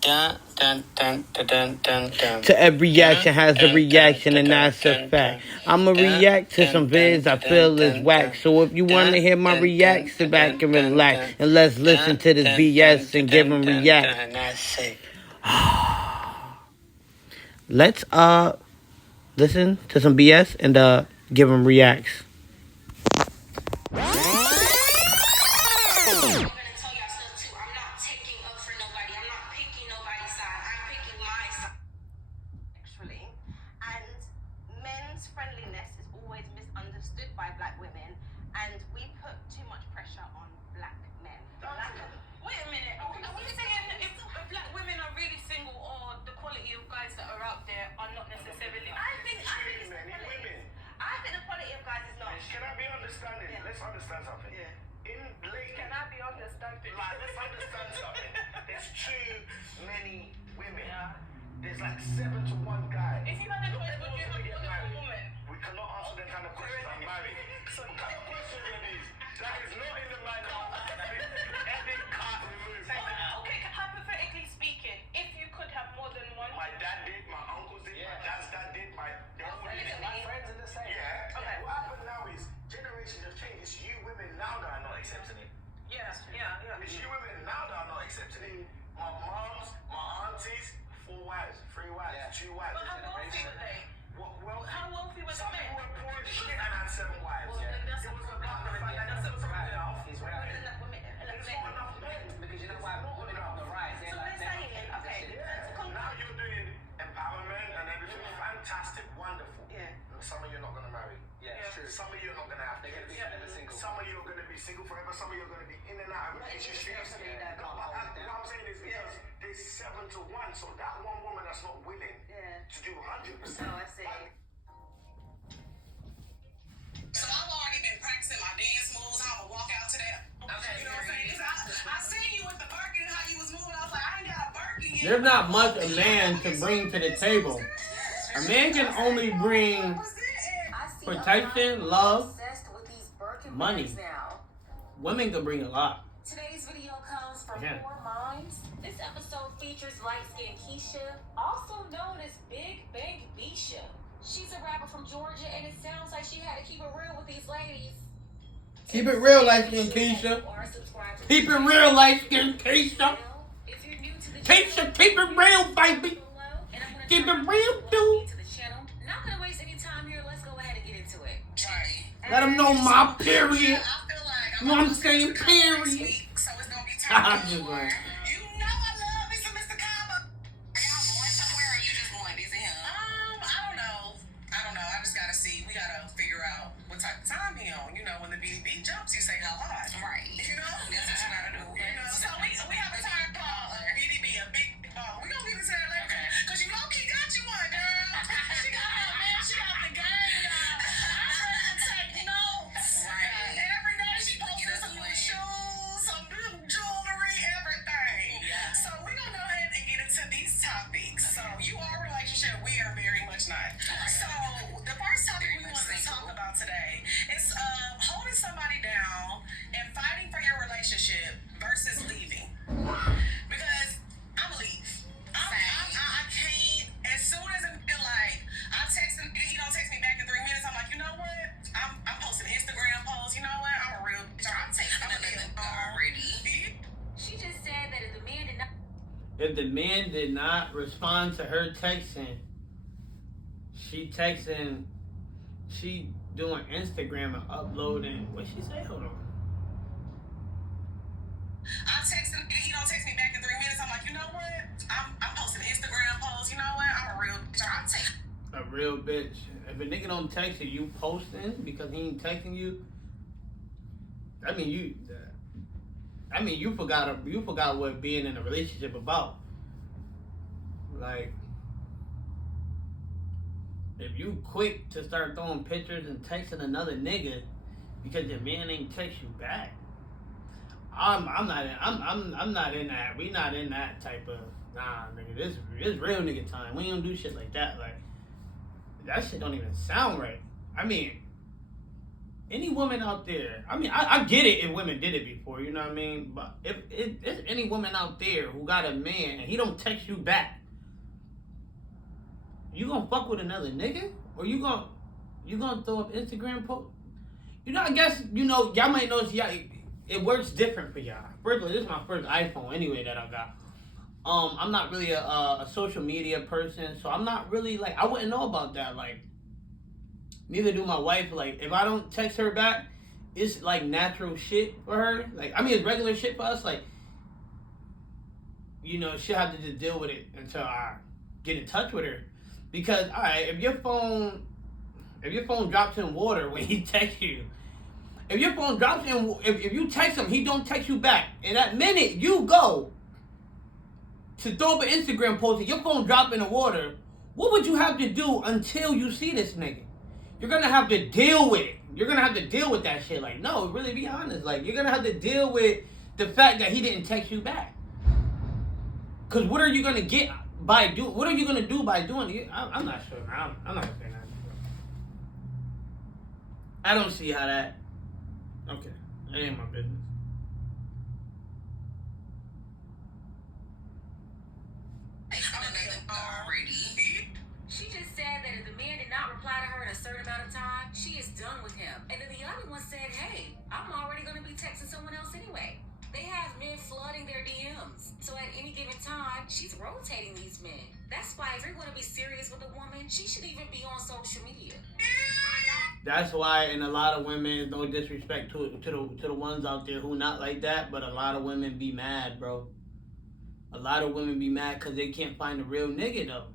Dun, dun, dun, dun, dun, dun, dun. To every action has a reaction, and that's a fact. I'ma react to some vids I feel is whack. So if you wanna hear my reacts, sit back and relax, and let's listen to this BS and give them react. Let's listen to some BS and give them reacts. Friendliness is always misunderstood by black women, and we put too much pressure on black men. Wait a minute, are we saying if black women are really single, or the quality of guys that are out there are not necessarily? I think it's the quality. I think the quality of guys is not. Can I be understanding? Yeah. Let's understand something. Yeah. Can I be understanding? Like, let's understand something. There's too many women. Yeah. There's like 7 to 1 guy. If you had a choice, would you have more than one woman? We cannot answer them kind of questions. I'm married. So what kind of question it is? That is not in the mind of every cut removed. Okay, hypothetically speaking, if you could have more than one. My dad did, my uncles did, my dad's dad did, my friends are the same. Yeah. Okay. What happened now is generations have changed. It's you women now that are not accepting it. Yeah. It's you women now that are not accepting it. My moms, my aunties, 4 wives, 3 wives, 2 wives. But how wealthy were they? How wealthy were the Some men? people were poor as shit and had 7 wives. Well, then that's It a was problem. about the fact that That's a there wasn't problem. enough. There's not enough men. Because you know why women are on the rise. So they're saying, okay, Now you're doing empowerment and everything. Fantastic, wonderful. Yeah. Some of you are not gonna marry. Yeah, it's true. Some of you are not gonna have. They're gonna be forever single. Some of you are gonna be single forever. Some of you are gonna be in and out of relationships. What I'm saying is because there's 7 to 1, so that one woman that's not willing to do 100%. Oh, I see. So I've already been practicing my dance moves, how I'ma walk out to that. Okay. You know what I'm saying? I seen you with the Birkin and how you was moving. I was like, I ain't got a Birkin yet. There's not much a man can bring to the table. A man can only bring protection, love, money. Women can bring a lot. Today's video comes from Yeah. Four Minds. This episode features light-skinned Keisha, also known as Big Bang Bisha. She's a rapper from Georgia, and it sounds like she had to keep it real with these ladies. Keep it real, light-skinned Keisha. Keep it real, light-skinned Keisha. If you're new to the Keisha, keep it real, baby. Keep it real, dude. Not gonna waste any time here. Let's go ahead and get into it. Right. Let them know my period. I feel like You know what I'm saying? Period. So it's gonna be I'm time just for. like, You know I love me some Mr. Kaba. Are y'all going somewhere or you just going busy him? I don't know. I just gotta see. We gotta figure out what type of time he on. You know, when the BDB jumps, you say how hard. Right. You know? That's what you gotta do. You know? So we have a time call BDB, a big ball. We gonna get into that later. Okay. Cause you low-key got you one, girl. She got her, man. She got the game, y'all. I'm ready to take notes. Right. Every day she posting some new shoes, some new jewelry, everything. Yeah. So we're gonna go ahead and get into these topics. So you are a relationship, we are very much not. So the first topic we want to talk about today is holding somebody down and fighting for your relationship versus leaving. Because I'm gonna leave. I can't. As soon as it feel like I text him, he don't text me back in 3 minutes. I'm like, you know what? I'm posting Instagram posts. You know what? I'm a real bitch. I'm already. She just said that if the man did not. if the man did not respond to her texting, she doing Instagram and uploading. What she say? Hold on. I text him, he don't text me back in 3 minutes. I'm like, you know what? I'm posting Instagram posts. You know what? I'm a real bitch. A real bitch. If a nigga don't text you posting because he ain't texting you. I mean you forgot what being in a relationship about. Like, if you quick to start throwing pictures and texting another nigga because your man ain't text you back, I'm not in that. We not in that type of nigga. This real nigga time. We don't do shit like that. Like, that shit don't even sound right. I mean, any woman out there, I mean, I get it if women did it before, you know what I mean? But if any woman out there who got a man and he don't text you back, you gonna fuck with another nigga? Or you gonna throw up Instagram post? You know, I guess, you know, y'all might notice, it works different for y'all. First of all, this is my first iPhone anyway that I got. I'm not really a social media person, so I'm not really, like, I wouldn't know about that, like, neither do my wife. Like, if I don't text her back, it's like natural shit for her. Like, I mean, it's regular shit for us. Like, you know, she'll have to just deal with it until I get in touch with her. Because, all right, if your phone drops in water when he texts you, if your phone drops in, if you text him, he don't text you back, and that minute you go to throw up an Instagram post and your phone drop in the water, what would you have to do until you see this nigga? You're gonna have to deal with it. You're gonna have to deal with that shit. Like, no, really be honest. Like, you're gonna have to deal with the fact that he didn't text you back. Cause what are you gonna get by doing? What are you gonna do by doing it? I'm not sure. I'm not gonna say that. I don't see how that. Okay, that ain't my business. She just said that if the man did not reply to her in a certain amount of time, she is done with him. And then the other one said, hey, I'm already going to be texting someone else anyway. They have men flooding their DMs. So at any given time, she's rotating these men. That's why if you're going to be serious with a woman, she should even be on social media. That's why, and a lot of women, no disrespect to the ones out there who not like that, but a lot of women be mad, bro. A lot of women be mad because they can't find a real nigga, though.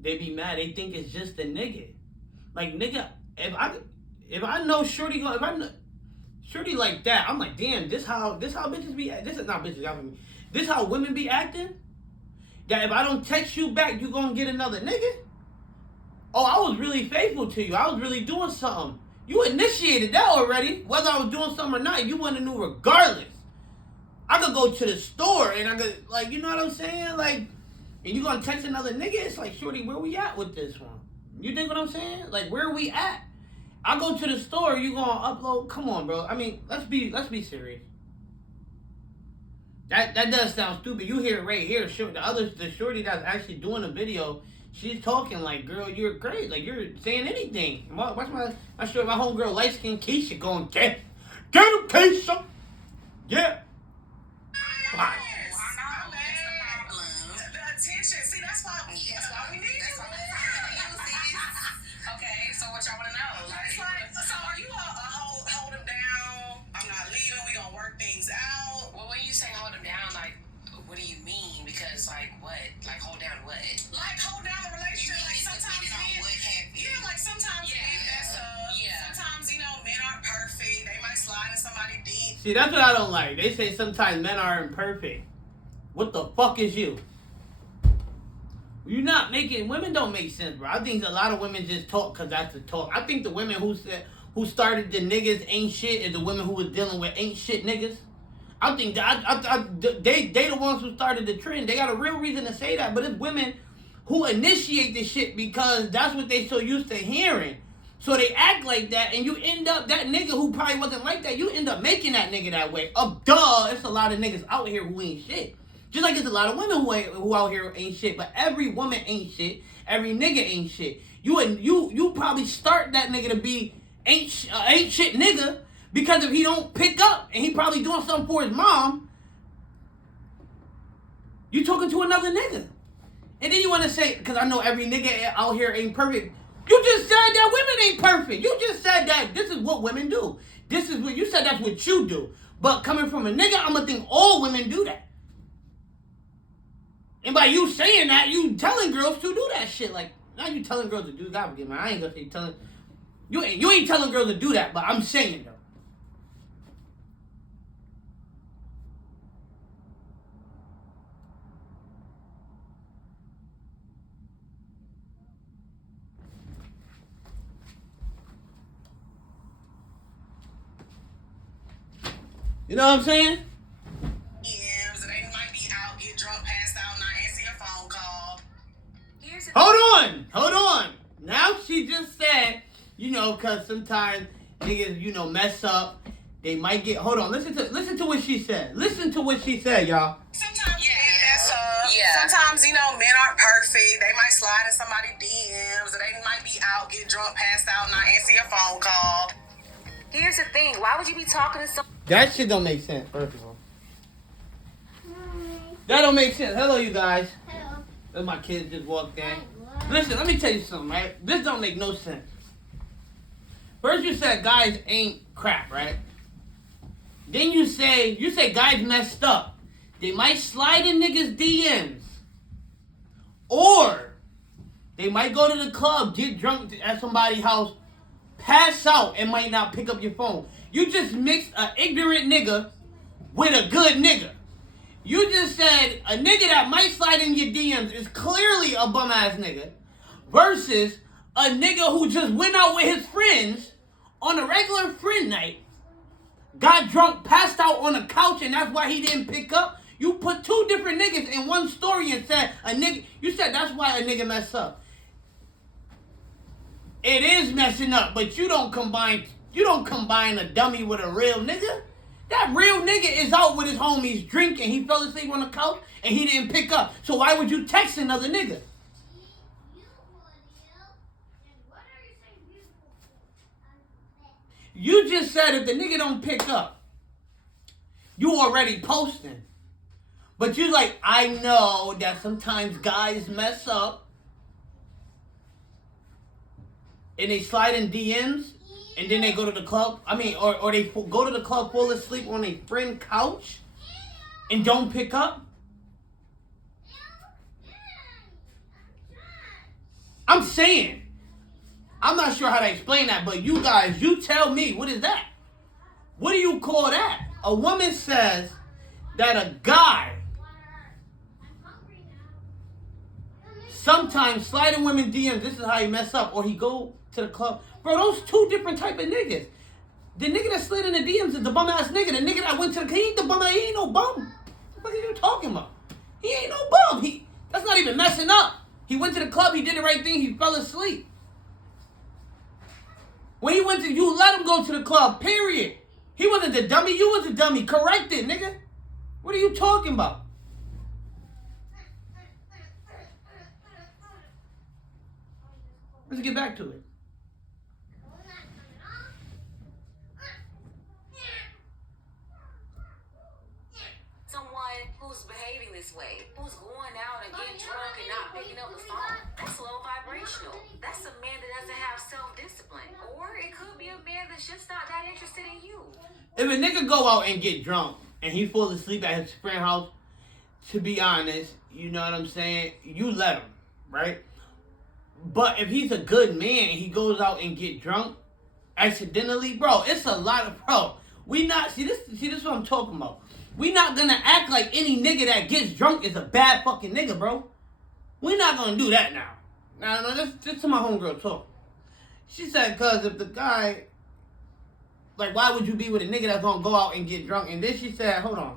They be mad. They think it's just a nigga. Like, nigga, if I know Shorty Shorty like that, I'm like, damn, this how bitches be. This is not bitches. This how women be acting. That if I don't text you back, you gonna get another nigga. Oh, I was really faithful to you. I was really doing something. You initiated that already. Whether I was doing something or not, you wouldn't have knew regardless. I could go to the store and I could, like, you know what I'm saying? Like, and you gonna text another nigga? It's like, Shorty, where we at with this one? You think what I'm saying? Like, where we at? I go to the store, you gonna upload? Come on, bro. I mean, let's be serious. That does sound stupid. You hear it right here. The Shorty that's actually doing the video, she's talking like, girl, you're great. Like, you're saying anything. Watch my homegirl, light skin Keisha going, get him, Keisha. Yeah. Why? The attention. See, that's why we need you. Okay, so what y'all want to know? Like, so are you a hold him down? I'm not leaving. We gonna work things out. Well, when you say hold him down, like, what do you mean? Because, like, what? Like, hold down what? Like, hold down the relationship. Like, sometimes sometimes men mess up. Yeah. Sometimes, you know, men aren't perfect. They might slide in somebody's deep. See, that's what I don't like. They say sometimes men aren't perfect. What the fuck is you? You're not making. Women don't make sense, bro. I think a lot of women just talk because that's the talk. I think the women who started the niggas ain't shit is the women who was dealing with ain't shit niggas. I think they the ones who started the trend. They got a real reason to say that, but it's women who initiate the shit because that's what they so used to hearing. So they act like that, and you end up, that nigga who probably wasn't like that, you end up making that nigga that way. Duh, it's a lot of niggas out here who ain't shit. Just like it's a lot of women who out here ain't shit, but every woman ain't shit. Every nigga ain't shit. You probably start that nigga to be ain't shit nigga because if he don't pick up and he probably doing something for his mom, you talking to another nigga. And then you want to say, because I know every nigga out here ain't perfect. You just said that women ain't perfect. You just said that this is what women do. This is what you said. That's what you do. But coming from a nigga, I'm gonna think all women do that. And by you saying that, you telling girls to do that shit. Like, now you telling girls to do. God forgive me. I ain't gonna say telling. You ain't telling girls to do that. But I'm saying though. You know what I'm saying? Yeah, so they might be out, get drunk, passed out, not answer your phone call. Hold on. Now she just said, you know, because sometimes niggas, you know, mess up. They might get. Hold on. Listen to what she said. Listen to what she said, y'all. Sometimes sometimes, you know, men aren't perfect. They might slide in somebody's DMs, or they might be out, get drunk, passed out, not answer your phone call. Here's the thing. Why would you be talking to someone? That shit don't make sense, first of all. That don't make sense. Hello, you guys. Hello. And my kids just walked in. Listen, let me tell you something, right? This don't make no sense. First you said guys ain't crap, right? Then you say guys messed up. They might slide in niggas' DMs. Or they might go to the club, get drunk at somebody's house, pass out, and might not pick up your phone. You just mixed an ignorant nigga with a good nigga. You just said a nigga that might slide in your DMs is clearly a bum ass nigga versus a nigga who just went out with his friends on a regular friend night, got drunk, passed out on a couch, and that's why he didn't pick up. You put two different niggas in one story and said you said that's why a nigga messed up. It is messing up, but you don't combine a dummy with a real nigga. That real nigga is out with his homies drinking. He fell asleep on the couch and he didn't pick up. So why would you text another nigga? You just said if the nigga don't pick up, you already posting. But you like, I know that sometimes guys mess up and they slide in DMs and then they go to the club. I mean, or they go to the club, fall asleep on a friend couch and don't pick up. I'm saying, I'm not sure how to explain that, but you guys, you tell me, what is that? What do you call that? A woman says that a guy sometimes slide in women DMs, this is how he mess up, or he go to the club. Bro, those two different type of niggas. The nigga that slid in the DMs is the bum ass nigga. The nigga that went to the, he ain't the bum, he ain't no bum. What are you talking about? He ain't no bum. That's not even messing up. He went to the club, he did the right thing, he fell asleep. When he went to, you let him go to the club, period. He wasn't the dummy, you was the dummy. Correct it, nigga. What are you talking about? Let's get back to it. Someone who's behaving this way, who's going out and getting drunk and not picking up the phone. That's low vibrational. That's a man that doesn't have self-discipline. Or it could be a man that's just not that interested in you. If a nigga go out and get drunk and he falls asleep at his friend's house, to be honest, you know what I'm saying? You let him, right? But if he's a good man and he goes out and get drunk accidentally, bro, it's a lot of, bro. We not, see this is what I'm talking about. We not gonna act like any nigga that gets drunk is a bad fucking nigga, bro. We not gonna do that now. No, just to my homegirl talk. She said, cause if the guy, like, why would you be with a nigga that's gonna go out and get drunk? And then she said, hold on.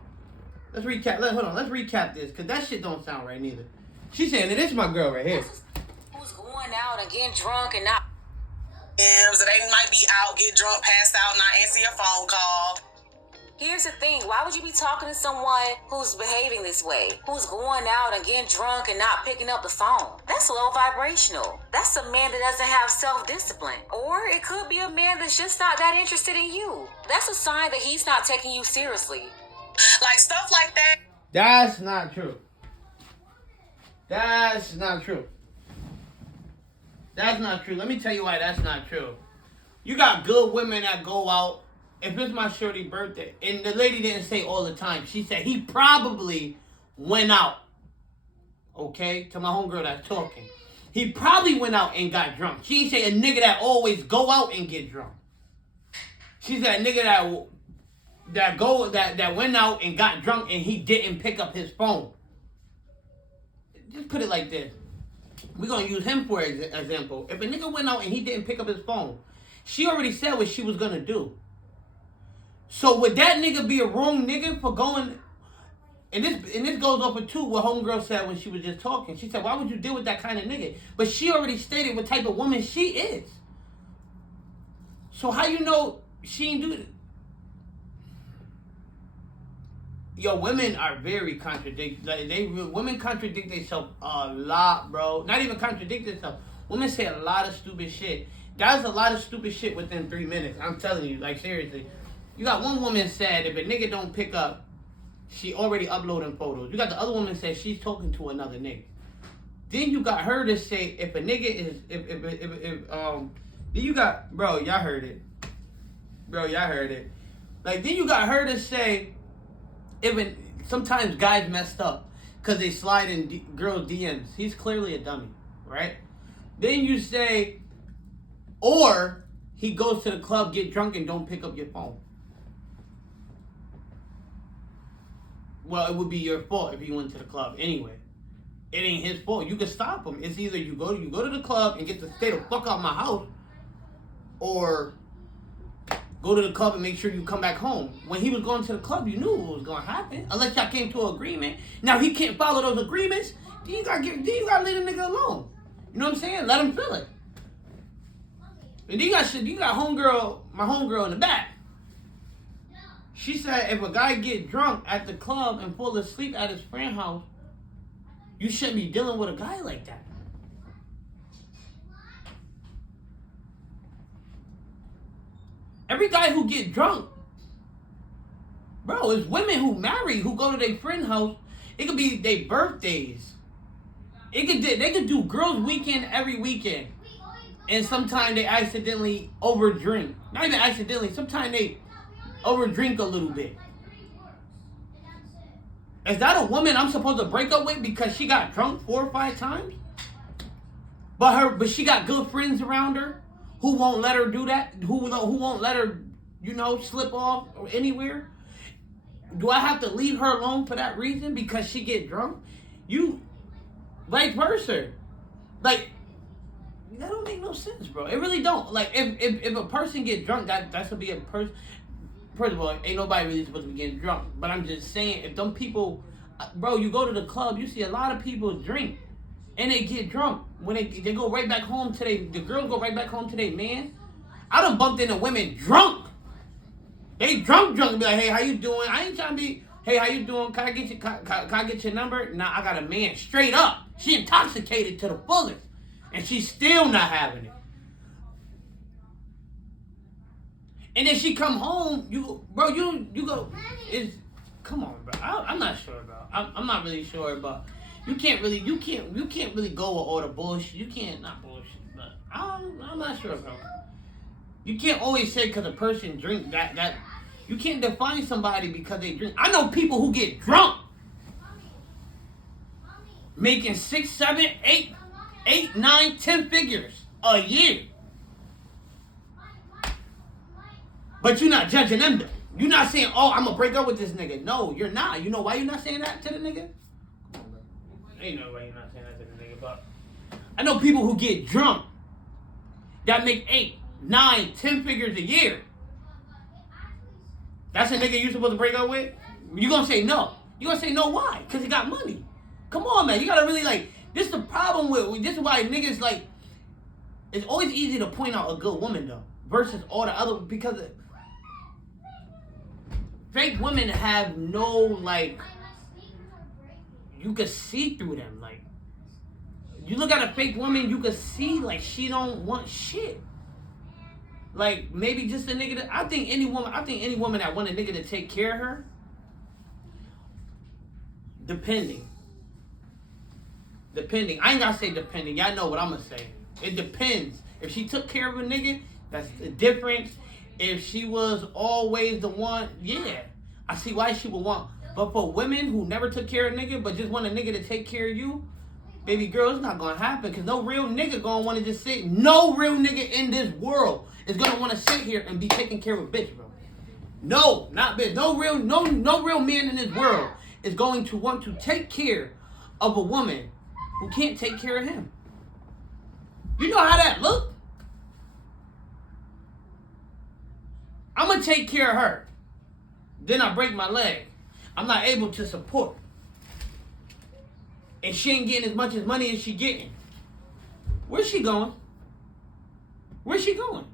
Let's recap this, cause that shit don't sound right neither. She saying, and this is my girl right here. Who's going out and getting drunk and not... So they might be out, get drunk, passed out, not answer your phone call. Here's the thing. Why would you be talking to someone who's behaving this way? Who's going out and getting drunk and not picking up the phone? That's low vibrational. That's a man that doesn't have self-discipline. Or it could be a man that's just not that interested in you. That's a sign that he's not taking you seriously. Like stuff like that. That's not true. That's not true. That's not true. Let me tell you why that's not true. You got good women that go out. If it's my shorty's birthday, and the lady didn't say all the time, she said he probably went out. Okay? To my homegirl that's talking. He probably went out and got drunk. She didn't say a nigga that always go out and get drunk. She said a nigga that went out and got drunk and he didn't pick up his phone. Just put it like this. We're going to use him for example. If a nigga went out and he didn't pick up his phone, she already said what she was going to do. So would that nigga be a wrong nigga for going... And this goes over too what homegirl said when she was just talking. She said, why would you deal with that kind of nigga? But she already stated what type of woman she is. So how you know she ain't do it? Yo, women are very contradictory. Like women contradict themselves a lot, bro. Not even contradict themselves. Women say a lot of stupid shit. That's a lot of stupid shit within 3 minutes. I'm telling you, like seriously. You got one woman said if a nigga don't pick up, she already uploading photos. You got the other woman said she's talking to another nigga. Then you got her to say if a nigga is then you got bro, y'all heard it. Bro, y'all heard it. Like then you got her to say even sometimes guys messed up because they slide in girls' DMs. He's clearly a dummy, right? Then you say, or he goes to the club, get drunk, and don't pick up your phone. Well, it would be your fault if he went to the club anyway. It ain't his fault. You can stop him. It's either you go to the club and get to stay the fuck out my house, or go to the club and make sure you come back home. When he was going to the club, you knew what was going to happen. Unless y'all came to an agreement. Now he can't follow those agreements. Then you gotta leave the nigga alone. You know what I'm saying? Let him feel it. And then you got my homegirl in the back. She said if a guy get drunk at the club and fall asleep at his friend's house, you shouldn't be dealing with a guy like that. Every guy who get drunk, bro, it's women who marry, who go to their friend's house. It could be their birthdays. They could do girls' weekend every weekend. And sometimes they accidentally overdrink. Not even accidentally, sometimes they overdrink a little bit. Is that a woman I'm supposed to break up with because she got drunk 4 or 5 times? But she got good friends around her who won't let her do that, who won't let her, slip off or anywhere? Do I have to leave her alone for that reason because she get drunk? Vice versa. Like, that don't make no sense, bro. It really don't. Like, if a person get drunk, that should be a person. First of all, ain't nobody really supposed to be getting drunk. But I'm just saying, if them people, bro, you go to the club, you see a lot of people drink. And they get drunk. When they go right back home to the girls go right back home to their man. I done bumped into women drunk. They drunk. Be like, hey, how you doing? I ain't trying to be, hey, how you doing? Can I get your number? Nah, I got a man. Straight up. She intoxicated to the fullest. And she's still not having it. And then she come home, you go, come on, bro. I'm not sure, bro. I'm not really sure, but you can't really go with all the bullshit. You can't, not bullshit, but I'm not sure, bro. You can't always say because a person drink that you can't define somebody because they drink. I know people who get drunk, making 6, 7, 8, 9, 10 figures a year. But you're not judging them though. You're not saying, oh, I'm gonna break up with this nigga. No, you're not. You know why you're not saying that to the nigga? Come on, bro. Ain't no way you're not saying that to the nigga, but I know people who get drunk that make 8, 9, 10 figures a year. That's a nigga you supposed to break up with? You gonna say no. You gonna say no, why? Because he got money. Come on, man. You gotta really this is the problem with, this is why niggas it's always easy to point out a good woman though. Versus all the other, because fake women have no, you can see through them. You look at a fake woman, you can see, she don't want shit. Maybe just a nigga I think any woman that want a nigga to take care of her, depending. I ain't gotta say depending. Y'all know what I'm gonna say. It depends. If she took care of a nigga, that's the difference. If she was always the one, yeah, I see why she would want. But for women who never took care of a nigga, but just want a nigga to take care of you, baby girl, it's not gonna happen. Because no real nigga gonna want to just sit. No real nigga in this world is gonna want to sit here and be taking care of a bitch, bro. No, not bitch. No real man in this world is going to want to take care of a woman who can't take care of him. You know how that look? I'm going to take care of her. Then I break my leg. I'm not able to support. And she ain't getting as much as money as she getting. Where's she going? Where's she going?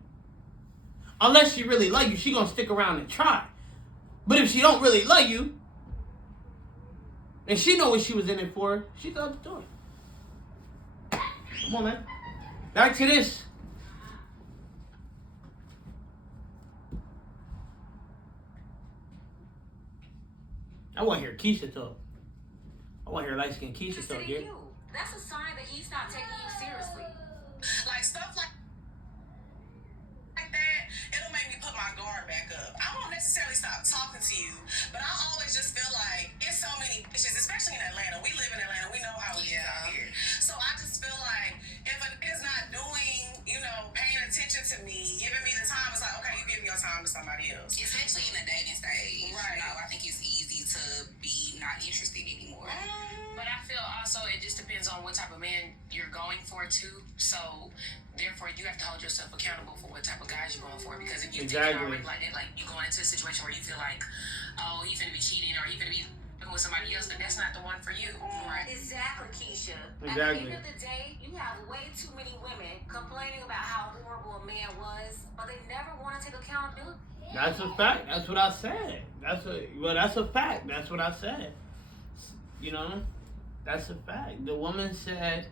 Unless she really like you, she gonna stick around and try. But if she don't really like you, and she know what she was in it for, she's out the door. Come on, man. Back to this. I want to hear Keisha talk. I want to hear light-skinned Keisha talk, yeah? That's a sign that he's not taking you seriously. Like stuff like that, it'll make me put my guard back up. I won't necessarily stop talking to you, but I always just feel like it's so many bitches, especially in Atlanta. We live in Atlanta. We know how it is out here. So I just feel like if a nigga's not doing, paying attention to me, giving me the time, it's like, okay, you give your time to somebody else. Especially in the dating stage. Right. I think it's easy to be not interested anymore. But I feel also it just depends on what type of man you're going for too. So therefore you have to hold yourself accountable for what type of guys you're going for. Because if you think it already like that, like you going into a situation where you feel like, oh, he finna be cheating or he finna be with somebody else, then that's not the one for you. Right. Exactly, Keisha. Exactly. At the end of the day, you have way too many women complaining about how horrible a man was, but they never want to take accountability. That's a fact. That's what I said. That's a fact. That's what I said. That's a fact. The woman said,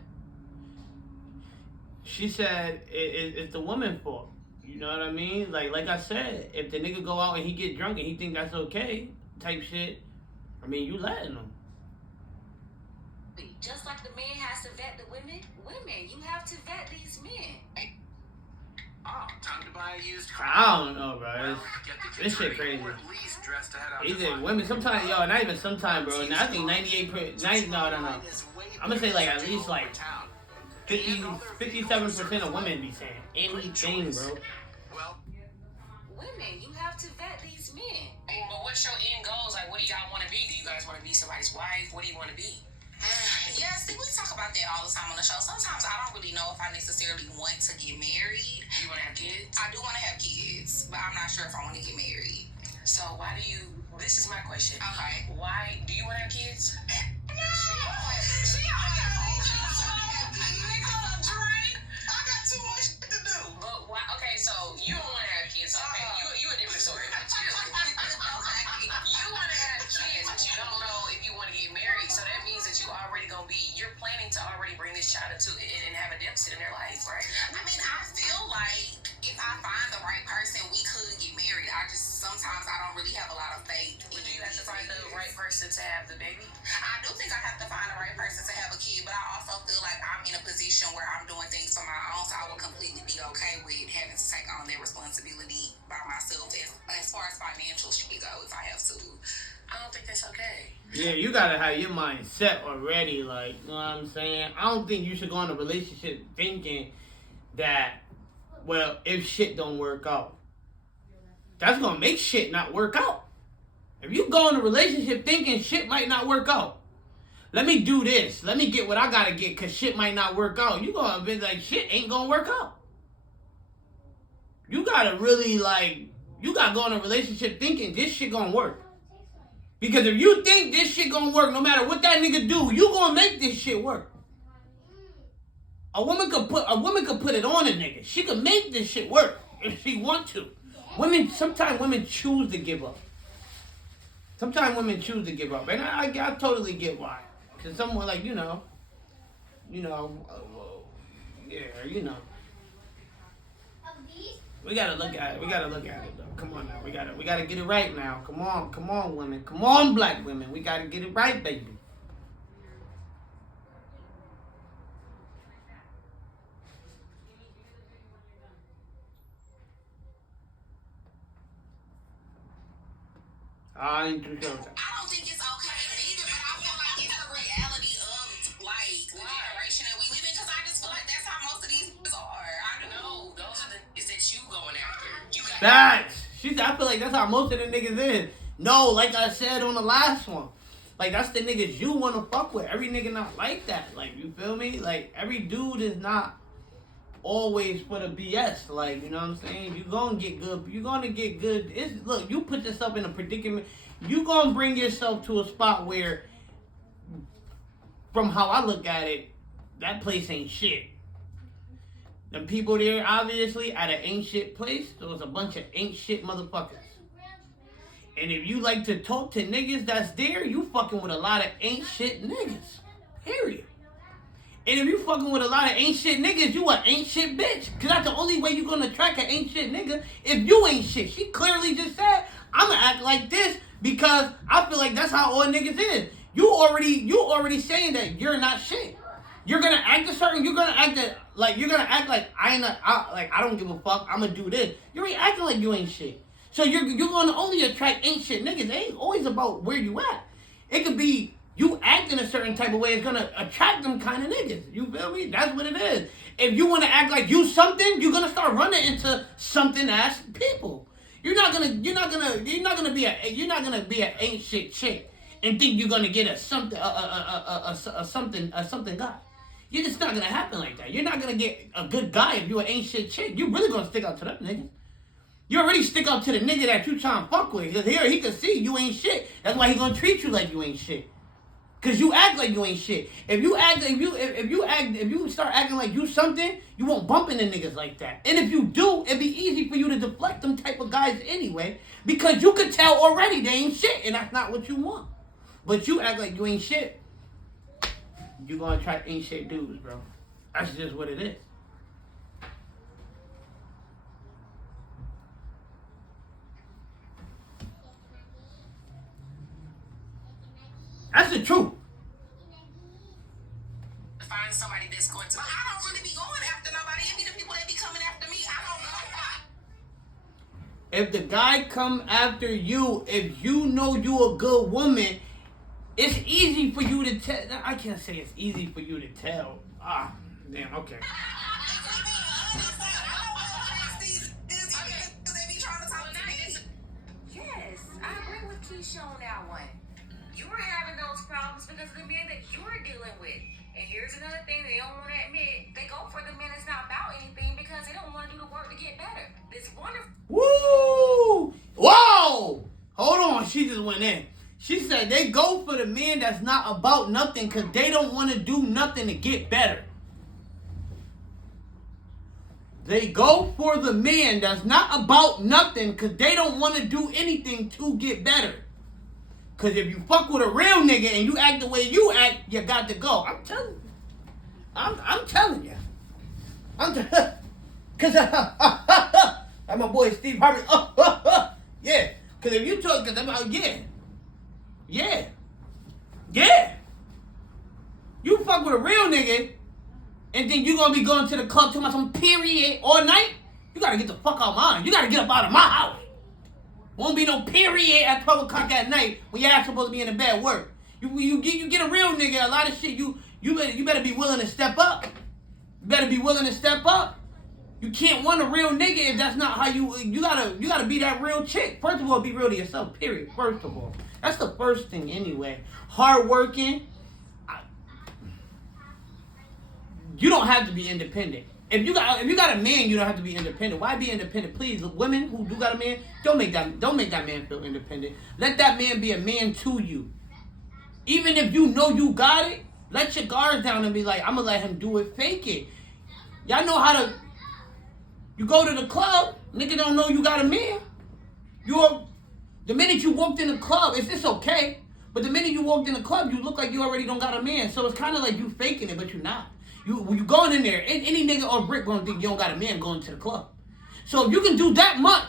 she said it's the woman's fault. You know what I mean? Like I said, if the nigga go out and he get drunk and he think that's okay, type shit, I mean, you letting him. Just like the man has to vet the women, you have to vet these men. Oh, time to buy a used car. I don't know, bro. Well, get the This shit kids crazy. ready, or at least dress to head out He to said fun. women sometimes, not even sometimes, bro. I think 98%, no. I'm gonna say like at least like 57% of women be saying anything, bro. Well, Women, you have to vet these men. But what's your end goals? Like, what do y'all want to be? Do you guys want to be somebody's wife? What do you want to be? Yeah, see, we talk about that all the time on the show. Sometimes I don't really know if I necessarily want to get married. You want to have kids? I do want to have kids, but I'm not sure if I want to get married. So why do you? This is my question. Okay. Why do you want to have kids? I got too much to do. But why? Okay, so you don't want to have kids. Okay, you a different story. But you want to have kids, but you don't know if you want to get married. So that means that you already gonna be. You're planning to already bring this child into it and have a deficit in their life, right? I mean, I feel like if I find the right person, we could get married. Sometimes I don't really have a lot of faith. But do you have to find the right person to have the baby? I do think I have to find the right person to have a kid, but I also feel like I'm in a position where I'm doing things for my own, so I would completely be okay with having to take on that responsibility by myself as far as financial shit go, if I have to. I don't think that's okay. Yeah, you gotta have your mind set already. Like, you know what I'm saying? I don't think you should go in a relationship thinking that, well, if shit don't work out, that's gonna make shit not work out. If you go in a relationship thinking shit might not work out, let me do this, let me get what I gotta get because shit might not work out, you gonna be like, shit ain't gonna work out. You gotta really you gotta go in a relationship thinking this shit gonna work. Because if you think this shit gonna work, no matter what that nigga do, you gonna make this shit work. A woman could put it on a nigga. She could make this shit work if she want to. Sometimes women choose to give up. And I totally get why. Cause someone we gotta look at it. Though. Come on now. We gotta get it right now. Come on, women. Come on, black women. We gotta get it right, baby. I ain't too sure. I don't think it's okay either, but I feel like it's a reality of the generation that we live in, because I just feel like that's how most of these are. I don't know. Those are the is that you going after. You got I feel like that's how most of the niggas is. No, like I said on the last one. Like, that's the niggas you want to fuck with. Every nigga not like that. Like, you feel me? Like, every dude is not always for the BS. Like, you know what I'm saying? You're going to get good. Look, you put yourself in a predicament. You're going to bring yourself to a spot where, from how I look at it, that place ain't shit. Them people there, obviously, at an ain't shit place, there was a bunch of ain't shit motherfuckers. And if you like to talk to niggas that's there, you fucking with a lot of ain't shit niggas. Period. And if you fucking with a lot of ain't shit niggas, you an ain't shit bitch. Because that's the only way you gonna attract an ain't shit nigga if you ain't shit. She clearly just said, I'm gonna act like this because I feel like that's how all niggas is. You already saying that you're not shit. You're gonna act you're gonna act like I don't give a fuck, I'm gonna do this. You're already acting like you ain't shit. So you're gonna only attract ain't shit niggas. It ain't always about where you at. It could be you act in a certain type of way, it's gonna attract them kind of niggas. You feel me? That's what it is. If you wanna act like you something, you're gonna start running into something ass people. You're not gonna be an ain't shit chick and think you're gonna get a something guy. You're just not gonna happen like that. You're not gonna get a good guy if you're an ain't shit chick. You really gonna stick out to them niggas. You already stick out to the nigga that you trying to fuck with. Because here he can see you ain't shit. That's why he gonna treat you like you ain't shit. Cause you act like you ain't shit. If you start acting like you something, you won't bump into niggas like that. And if you do, it'd be easy for you to deflect them type of guys anyway. Because you could tell already they ain't shit, and that's not what you want. But you act like you ain't shit, you gonna attract ain't shit dudes, bro. That's just what it is. That's the truth. Find somebody that's going to. But I don't really be going after nobody. It be the people that be coming after me. I don't know. If the guy come after you, if you know you a good woman, it's easy for you to tell. I can't say it's easy for you to tell. Ah, damn, okay. Yes, I agree with Keisha on that one. You were having those problems because of the men that you were dealing with. And here's another thing they don't want to admit. They go for the men that's not about anything because they don't want to do the work to get better. This wonderful. Woo! Whoa! Hold on, she just went in. She said they go for the men that's not about nothing because they don't want to do nothing to get better. They go for the man that's not about nothing because they don't want to do anything to get better. Because if you fuck with a real nigga and you act the way you act, you got to go. I'm telling you. I'm telling you. Because I'm my boy Steve Harvey. Yeah. Because if you talk, because I'm out, yeah. You fuck with a real nigga and then you going to be going to the club to my some period all night, you got to get the fuck out of mine. You got to get up out of my house. Won't be no period at 12 o'clock at night when your ass supposed to be in the bed work. You get a real nigga, a lot of shit, you better be willing to step up. You better be willing to step up. You can't want a real nigga if that's not how you gotta be that real chick. First of all, be real to yourself, period. First of all. That's the first thing anyway. Hard working. You don't have to be independent. If you got a man, you don't have to be independent. Why be independent? Please, women who do got a man, don't make that man feel independent. Let that man be a man to you. Even if you know you got it, let your guards down and be like, I'm gonna let him do it, fake it. Y'all know how to. You go to the club, nigga don't know you got a man. The minute you walked in the club, it's okay. But the minute you walked in the club, you look like you already don't got a man. So it's kind of like you faking it, but you're not. You going in there, any nigga or brick gonna think you don't got a man going to the club. So if you can do that much,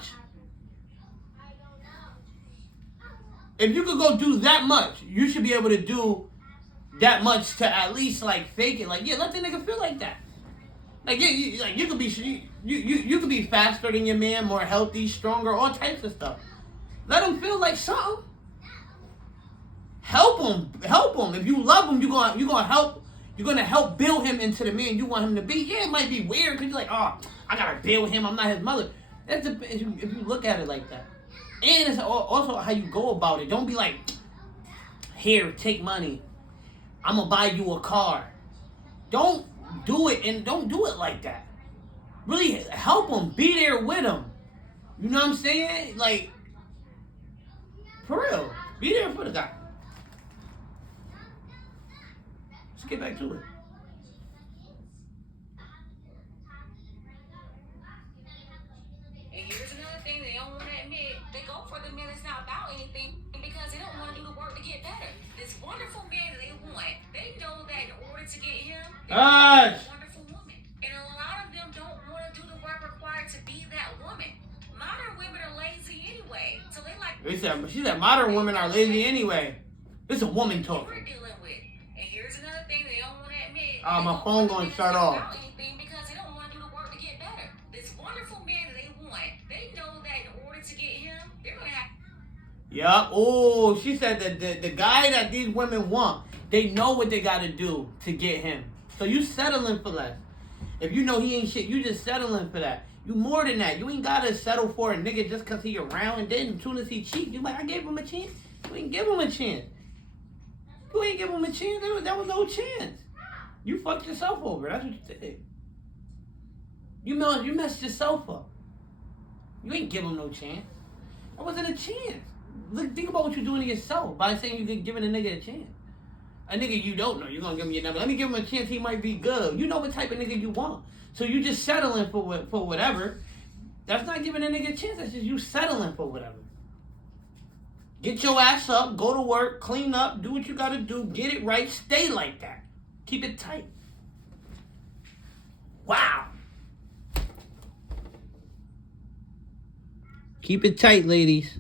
if you could go do that much, you should be able to do that much to at least like fake it. Like, yeah, let the nigga feel like that. Like, yeah, you could be you could be faster than your man, more healthy, stronger, all types of stuff. Let him feel like something. Help him. If you love him, you're gonna help. You're gonna help build him into the man you want him to be. Yeah, it might be weird because you're like, oh, I gotta build him. I'm not his mother. That's if you look at it like that. And it's also how you go about it. Don't be like, here, take money. I'm gonna buy you a car. Don't do it, and don't do it like that. Really help him. Be there with him. You know what I'm saying? Like, for real. Be there for the guy. Let's get back to it. about anything because they don't want to do the work to get better. This wonderful man that they want, they know that in order to get him, they want a wonderful woman. And a lot of them don't want to do the work required to be that woman. Modern women are lazy anyway, so they like. She said modern women are lazy anyway. It's a woman talking. We're dealing with. And here's another thing they don't want to admit. My phone gonna shut off. About anything because they don't want to do the work to get better. This wonderful man that they want, they know that in order to get him, they're gonna have. Yup. Oh, she said that the guy that these women want, they know what they gotta do to get him. So you settling for less. If you know he ain't shit, you just settling for that. You more than that. You ain't gotta settle for a nigga just cause he around, and then as soon as he cheat, you like, I gave him a chance. You ain't give him a chance. You ain't give him a chance. There was no chance. You fucked yourself over. That's what you did. You messed yourself up. You ain't give him no chance. That wasn't a chance. Look, think about what you're doing to yourself by saying you're giving a nigga a chance. A nigga you don't know, you're gonna give me a number. Let me give him a chance, he might be good. You know what type of nigga you want. So you just settling for whatever. That's not giving a nigga a chance, that's just you settling for whatever. Get your ass up, go to work, clean up, do what you gotta do, get it right, stay like that. Keep it tight. Wow. Keep it tight, ladies.